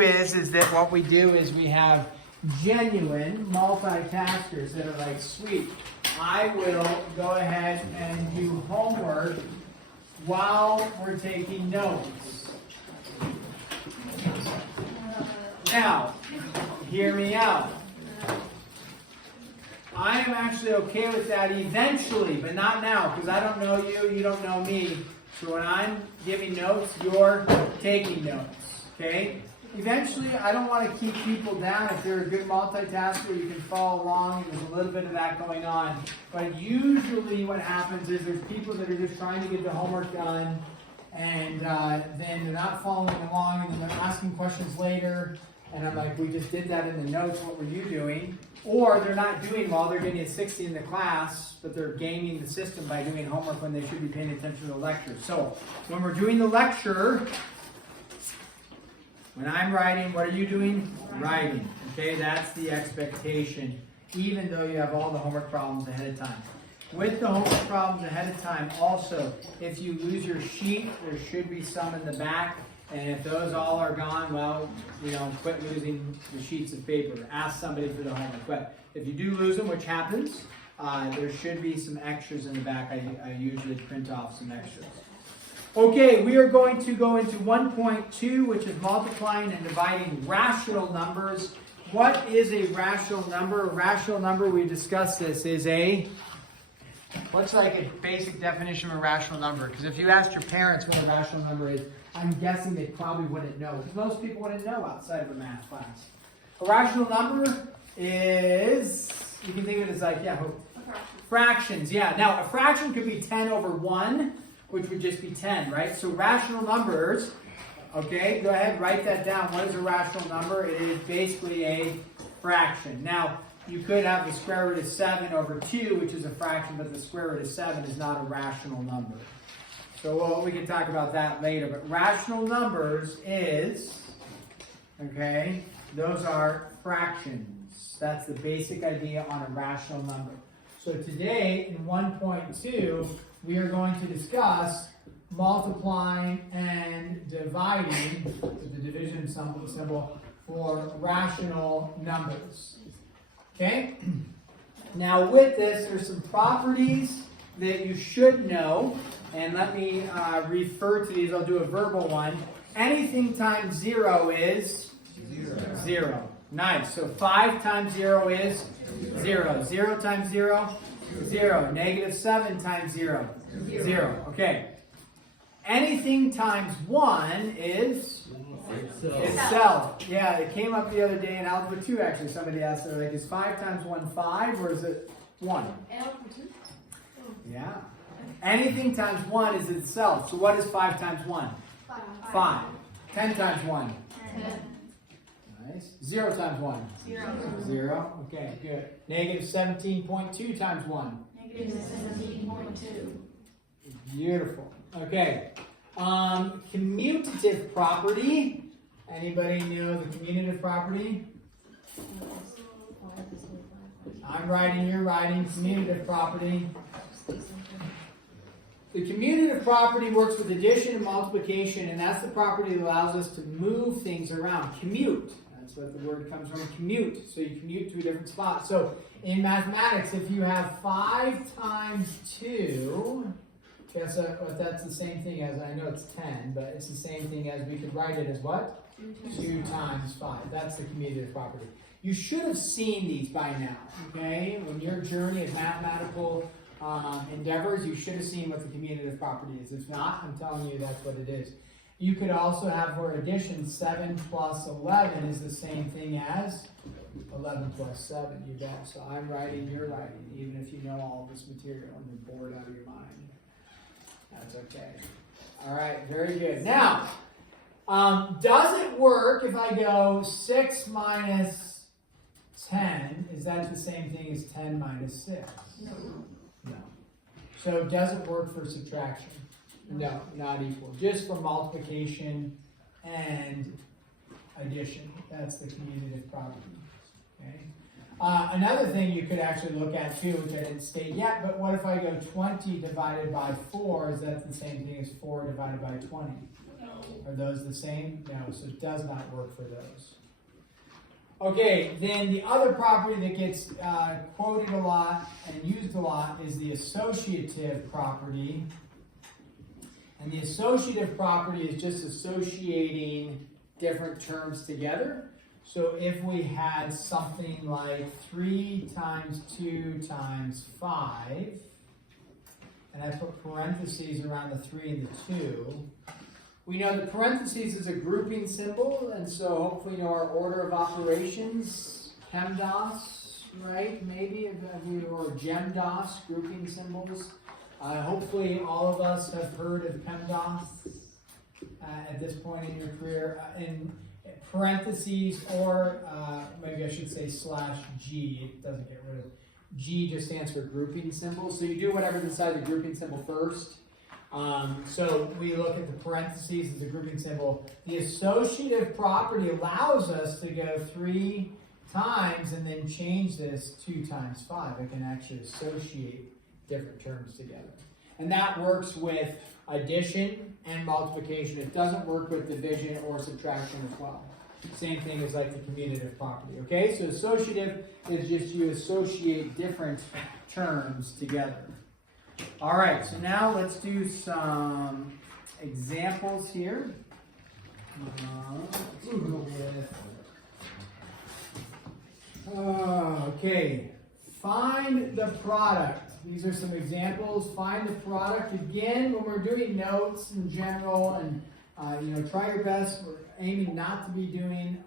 Is that what we do is we have genuine multitaskers that are like, sweet, I will go ahead and do homework while we're taking notes. Now, hear me out. I am actually okay with that eventually, but not now, because I don't know you, you don't know me. So when I'm giving notes, you're taking notes, okay? Eventually, I don't want to keep people down. If you're a good multitasker, you can follow along, and there's a little bit of that going on. But usually what happens is there's people that are just trying to get the homework done, and then they're not following along, and then they're asking questions later, and I'm like, we just did that in the notes, what were you doing? Or they're not doing well, they're getting a 60 in the class, but they're gaming the system by doing homework when they should be paying attention to the lecture. So, when we're doing the lecture, when I'm writing, what are you doing? Writing. Okay, that's the expectation, even though you have all the homework problems ahead of time. With the homework problems ahead of time, also, if you lose your sheet, there should be some in the back. And if those all are gone, well, quit losing the sheets of paper. Ask somebody for the homework. But if you do lose them, which happens, there should be some extras in the back. I usually print off some extras. Okay, we are going to go into 1.2, which is multiplying and dividing rational numbers. What is a rational number? A rational number, we discussed this, is what's like a basic definition of a rational number? Because if you asked your parents what a rational number is, I'm guessing they probably wouldn't know. Because most people wouldn't know outside of a math class. A rational number is, you can think of it as like, fractions. Yeah, now a fraction could be 10 over 1. Which would just be 10, right? So rational numbers, okay, go ahead, write that down. What is a rational number? It is basically a fraction. Now, you could have the square root of 7 over 2, which is a fraction, but the square root of 7 is not a rational number. So we can talk about that later. But rational numbers is, okay, those are fractions. That's the basic idea on a rational number. So today, in 1.2, we are going to discuss multiplying and dividing with the division symbol for rational numbers. Okay? Now with this, there's some properties that you should know. And let me refer to these. I'll do a verbal one. Anything times 0 is 0. Nice. So 5 times 0 is 0. 0 times 0? 0. Negative 7 times 0? 0. Okay. Anything times 1 is itself. Yeah, it came up the other day in Algebra 2, actually. Somebody asked, like, is 5 times 1 5, or is it 1? Yeah. Anything times 1 is itself. So what is 5 times 1? 5. 10 times 1? 10. Nice. 0 times 1? 0. Okay, good. Negative 17.2 times 1? Negative 17.2. Beautiful. Okay. Commutative property. Anybody know the commutative property? I'm writing, you're writing. Commutative property. The commutative property works with addition and multiplication, and that's the property that allows us to move things around. Commute. That's what the word comes from, commute. So you commute to a different spot. So in mathematics, if you have 5 times 2, guess what that's the same thing as, I know it's 10, but it's the same thing as, we could write it as what? 2 times 5. That's the commutative property. You should have seen these by now, okay? When your journey of mathematical endeavors, you should have seen what the commutative property is. If not, I'm telling you that's what it is. You could also have, for addition, 7 plus 11 is the same thing as 11 plus 7. You bet. So I'm writing, you're writing, even if you know all this material and you're bored out of your mind. That's okay. All right, very good. Now, does it work if I go 6 minus 10? Is that the same thing as 10 minus 6? No. No. So does it work for subtraction? No, not equal. Just for multiplication and addition. That's the commutative property. Okay. Another thing you could actually look at too, which I didn't state yet, but what if I go 20 divided by 4? Is that the same thing as 4 divided by 20? No. Are those the same? No, so it does not work for those. Okay, then the other property that gets quoted a lot and used a lot is the associative property. And the associative property is just associating different terms together. So if we had something like 3 times 2 times 5, and I put parentheses around the 3 and the 2, we know the parentheses is a grouping symbol, and so hopefully you know our order of operations, ChemDOS, right? Maybe, or GEMDOS, grouping symbols. Hopefully all of us have heard of ChemDOS at this point in your career. In parentheses, or maybe I should say /G, it doesn't get rid of it. G just stands for grouping symbol. So you do whatever's inside the grouping symbol first. So we look at the parentheses as a grouping symbol. The associative property allows us to go 3 times and then change this 2 times 5. I can actually associate different terms together. And that works with addition and multiplication. It doesn't work with division or subtraction as well. Same thing as like the commutative property, okay? So associative is just you associate different terms together. All right, so now let's do some examples here. Let's go with, okay, find the product. These are some examples. Find the product. Again, when we're doing notes in general, and try your best. We're aiming not to be doing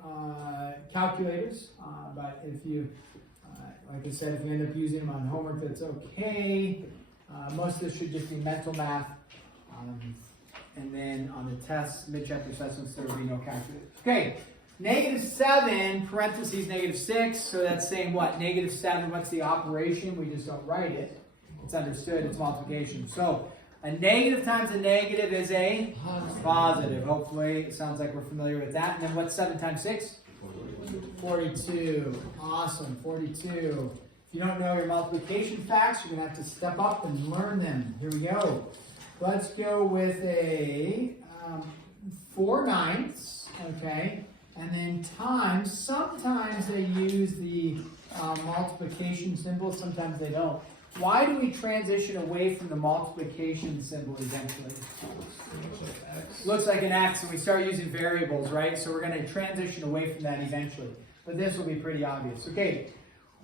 calculators, but if you, like I said, if you end up using them on homework, that's okay. Most of this should just be mental math. And then on the tests, mid-chapter assessments, there will be no calculators. Okay, -7, parentheses, -6. So that's saying what? -7, what's the operation? We just don't write it. It's understood, it's multiplication. So a negative times a negative is a positive. Hopefully, it sounds like we're familiar with that. And then what's 7 times 6? 42. Awesome, 42. If you don't know your multiplication facts, you're going to have to step up and learn them. Here we go. Let's go with a 4/9, okay? And then times, sometimes they use the multiplication symbol, sometimes they don't. Why do we transition away from the multiplication symbol eventually? Looks like an X, and we start using variables, right? So we're going to transition away from that eventually. But this will be pretty obvious. Okay,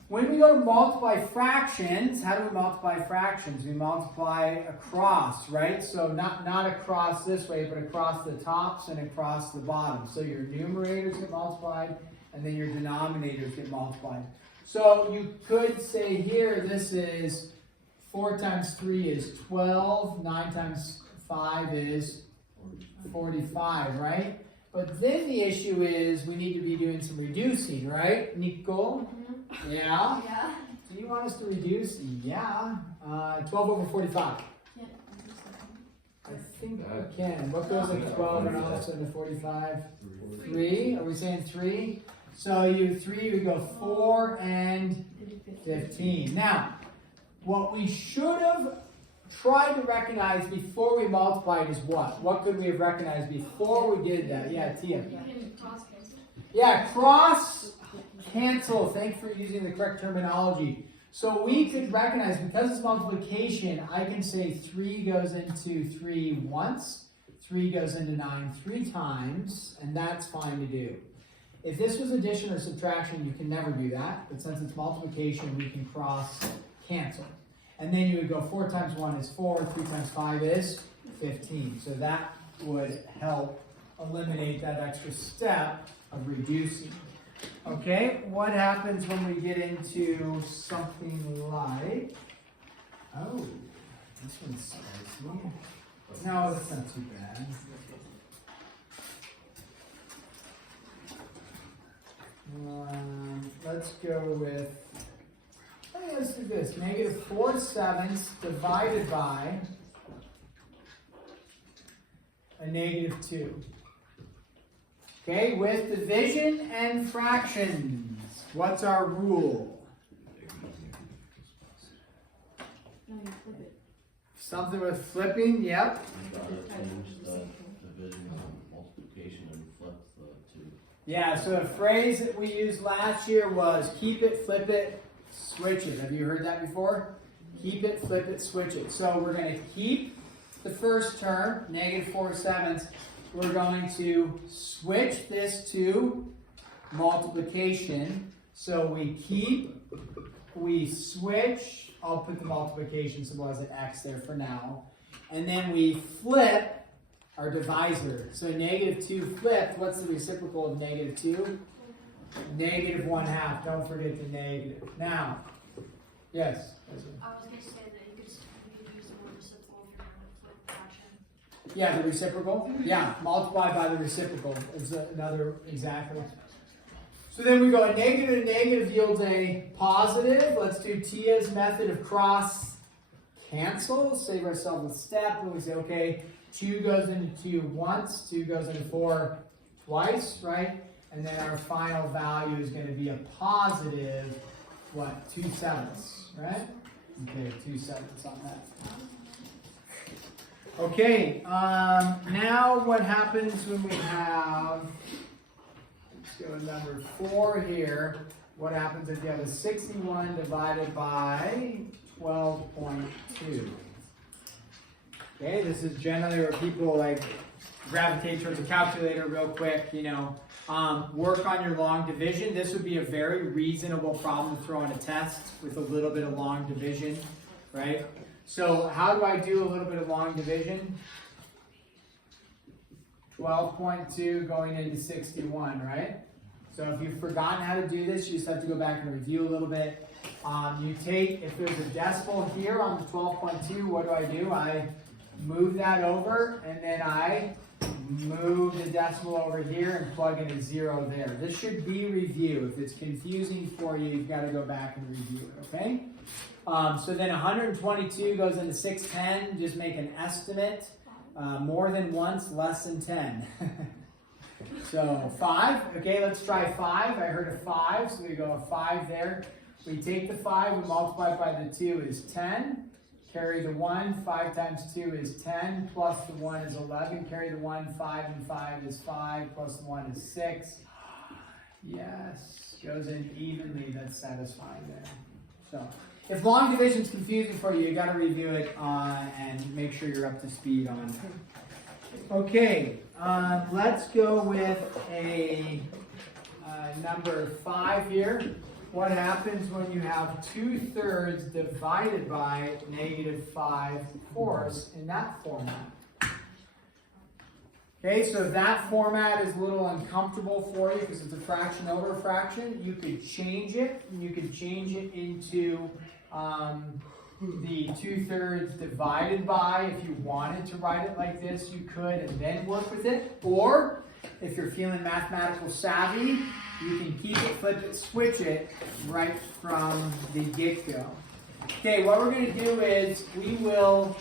when we go to multiply fractions, how do we multiply fractions? We multiply across, right? So not across this way, but across the tops and across the bottom. So your numerators get multiplied, and then your denominators get multiplied. So you could say here, this is 4 times 3 is 12, 9 times 5 is 45, right? But then the issue is we need to be doing some reducing, right, Nicole? Mm-hmm. Yeah? Yeah. Do you want us to reduce? Yeah. 12 over 45. Yeah. I think we can. What goes into 12 and also into 45? 3. Are we saying 3? So you 3, we go 4 and 15. Now, what we should have tried to recognize before we multiplied is what? What could we have recognized before we did that? Yeah, Tia. Yeah, cross cancel. Thanks for using the correct terminology. So we could recognize, because it's multiplication, I can say 3 goes into 3 once, 3 goes into 9 3 times, and that's fine to do. If this was addition or subtraction, you can never do that. But since it's multiplication, we can cross cancel. And then you would go 4 times 1 is 4, 3 times 5 is 15. So that would help eliminate that extra step of reducing. Okay, what happens when we get into something like, oh, this one's spicy. No, that's not too bad. Let's go with, let's do this. -4/7 divided by a -2. Okay, with division and fractions, what's our rule? Something with flipping, yep. Yeah, so a phrase that we used last year was keep it, flip it, switch it. Have you heard that before? Keep it, flip it, switch it. So we're going to keep the first term, -4/7. We're going to switch this to multiplication. So we keep, we switch, I'll put the multiplication symbol as an X there for now. And then we flip our divisor. So -2 flipped, what's the reciprocal of -2? -1/2. Don't forget the negative. Now, yes? I was going to say that you could use the word reciprocal if you're going to flip fraction. Yeah, the reciprocal? Yeah, multiply by the reciprocal is another, exactly. So then we go, a negative to negative yields a positive. Let's do Tia's method of cross cancel. Save ourselves a step, and we say, okay, 2 goes into 2 once, 2 goes into 4 twice, right? And then our final value is going to be a positive, what, 2/7, right? Okay, 2/7 on that. Okay, now what happens when we have, let's go to number 4 here. What happens if you have a 61 divided by 12.2? Okay, this is generally where people like gravitate towards a calculator real quick, you know. Work on your long division. This would be a very reasonable problem to throw on a test with a little bit of long division, right? So how do I do a little bit of long division? 12.2 going into 61, right? So if you've forgotten how to do this, you just have to go back and review a little bit. You take, if there's a decimal here on the 12.2, what do? I move that over, and then I move the decimal over here and plug in a 0 there. This should be review. If it's confusing for you, you've got to go back and review it, okay? So then 122 goes into 610. Just make an estimate. More than once, less than 10. So 5. Okay, let's try 5. I heard a 5, so we go a 5 there. We take the 5, we multiply by the 2 is 10. Carry the 1, 5 times 2 is 10, plus the 1 is 11. Carry the 1, 5 and 5 is 5, plus the 1 is 6. Yes, goes in evenly, that's satisfying there. So, if long division is confusing for you, you got to review it and make sure you're up to speed on it. Okay, let's go with a number 5 here. What happens when you have 2/3 divided by -5/4 in that format? Okay, so if that format is a little uncomfortable for you because it's a fraction over a fraction, you could change it. You could change it into the 2/3 divided by. If you wanted to write it like this, you could, and then work with it. Or if you're feeling mathematical savvy, you can keep it, flip it, switch it right from the get-go. Okay, what we're going to do is we will,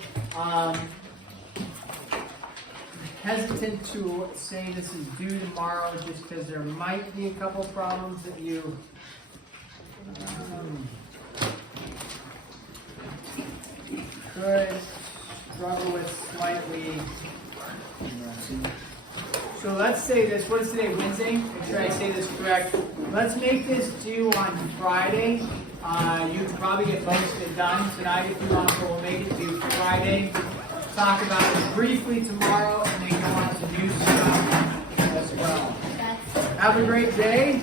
hesitant to say this is due tomorrow just because there might be a couple problems that you could struggle with slightly. So let's say this, what is today, Wednesday? Make sure I say this correct. Let's make this due on Friday. You can probably get most of it done tonight if you want, but we'll make it due Friday. Talk about it briefly tomorrow, and then go on to new stuff as well. Have a great day.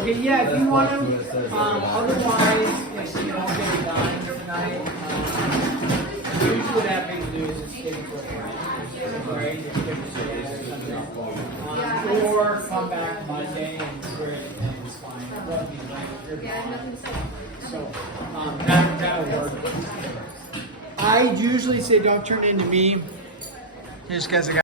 Okay, yeah, if you want to, otherwise, if you don't get it done tonight, usually what I have to do is just take a quick break, or come back Monday and swear it and it's fine. So, that'll work. I usually say don't turn into me, just because I got